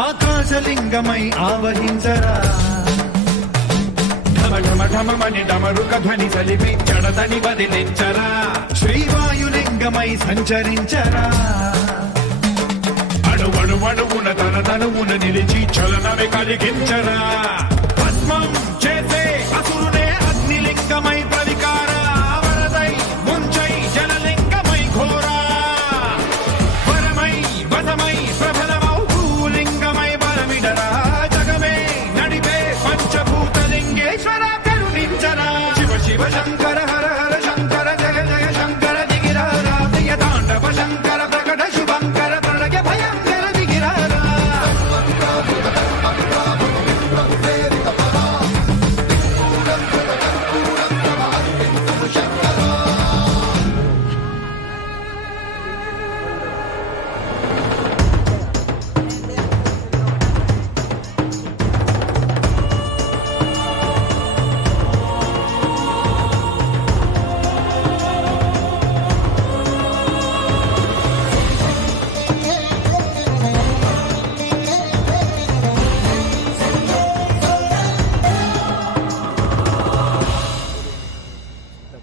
ఆకాశలింగమై ఆవహించరా ఢమఢమఢమని డమరుక ధ్వని సలిపి జడదని వదిలించరా శ్రీవాయులింగమై సంచరించరా అణువణువున తన తనువున నిలిచి చలనమే కలిగించరా భస్మం చేసే అసురునే అగ్నిలింగమై ప్రవికార వరదై ముంచై జలలింగమై ఘోరా వరమై వదమై ప్రబలమౌ భూలింగమై బలమిడరా జగమే నడిపే పంచభూతలింగేశ్వర కరుణించరా శివ శివ శంకర హర హర శంకర జయ జయ శంకర దిగిరారా ప్రియ తాండవ శంకర ప్రకట శుభంకర ప్రళయ భయంకర దిగిరారా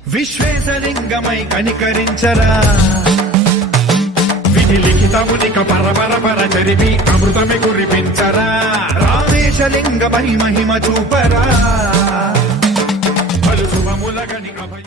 విశ్వేశలింగమై కనికరించరా విధి లిఖితమునిక పరపర పర చరిపి అమృతమి కురిపించరా రామేశలింగమై మహిమ చూపరా పలు శుభములగని అభయ